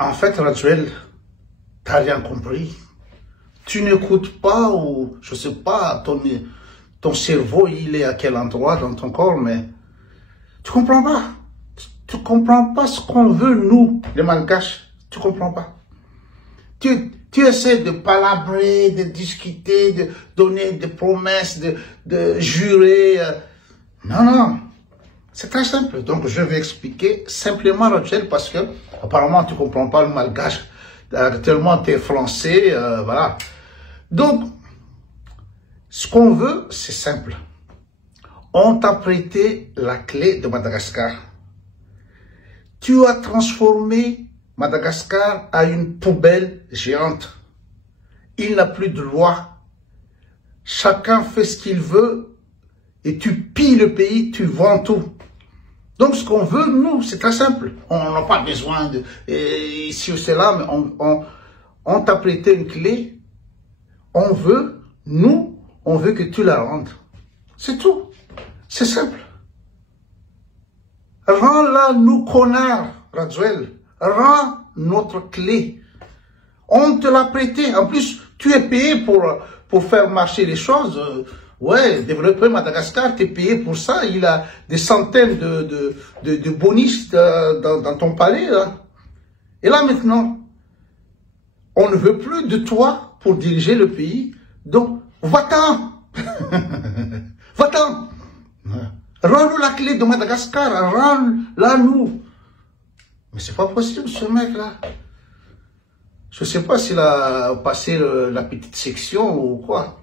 En fait, Rajwel, t'as rien compris. Tu n'écoutes pas ou, je sais pas, ton cerveau, il est à quel endroit dans ton corps, mais tu comprends pas. Tu comprends pas ce qu'on veut, nous, les Malgaches. Tu comprends pas. Tu essaies de palabrer, de discuter, de donner des promesses, de jurer. Non, non. C'est très simple. Donc, je vais expliquer simplement, Rajwel, parce que apparemment, tu comprends pas le malgache. Tellement tu es français, voilà. Donc, ce qu'on veut, c'est simple. On t'a prêté la clé de Madagascar. Tu as transformé Madagascar à une poubelle géante. Il n'a plus de loi. Chacun fait ce qu'il veut et tu pilles le pays, tu vends tout. Donc, ce qu'on veut, nous, c'est très simple. On n'a pas besoin de ici ou cela, mais on t'a prêté une clé. On veut, nous, on veut que tu la rendes. C'est tout. C'est simple. Rends-la, nous, connards, Rajwel. Rends notre clé. On te l'a prêté. En plus, tu es payé pour faire marcher les choses. Ouais, développer Madagascar, tu es payé pour ça. Il a des centaines de bonus dans ton palais. Là. Et là, maintenant, on ne veut plus de toi pour diriger le pays. Donc, va-t'en. Va-t'en. Rends-nous la clé de Madagascar. Rends-la nous. Mais c'est pas possible, ce mec-là. Je sais pas s'il a passé la petite section ou quoi.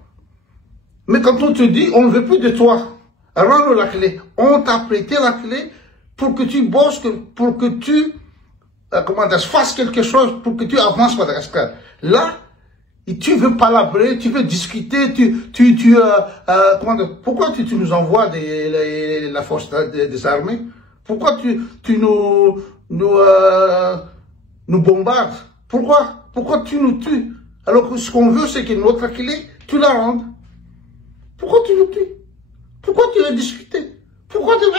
Mais quand on te dit, on ne veut plus de toi, rends-nous la clé. On t'a prêté la clé pour que tu bosses, pour que tu fasses quelque chose, pour que tu avances Madagascar. Là, tu veux palabrer, tu veux discuter, pourquoi tu nous envoies la force des armées? Pourquoi tu nous bombardes? Pourquoi tu nous tues? Alors que ce qu'on veut, c'est que notre clé, tu la rendes. Pourquoi tu nous tues? Pourquoi tu veux discuter? Pourquoi tu veux...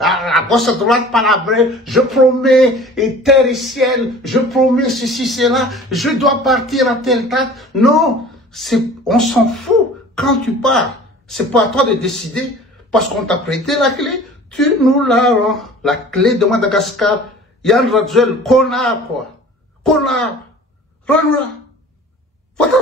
À gauche, à droite, palabrer, je promets terre et ciel, je promets ceci, cela, je dois partir à telle date. Non, on s'en fout quand tu pars. C'est pas à toi de décider, parce qu'on t'a prêté la clé, tu nous la rends. La clé de Madagascar, Yann Rajwel, connard quoi. Connard, rends-nous-la. Voilà.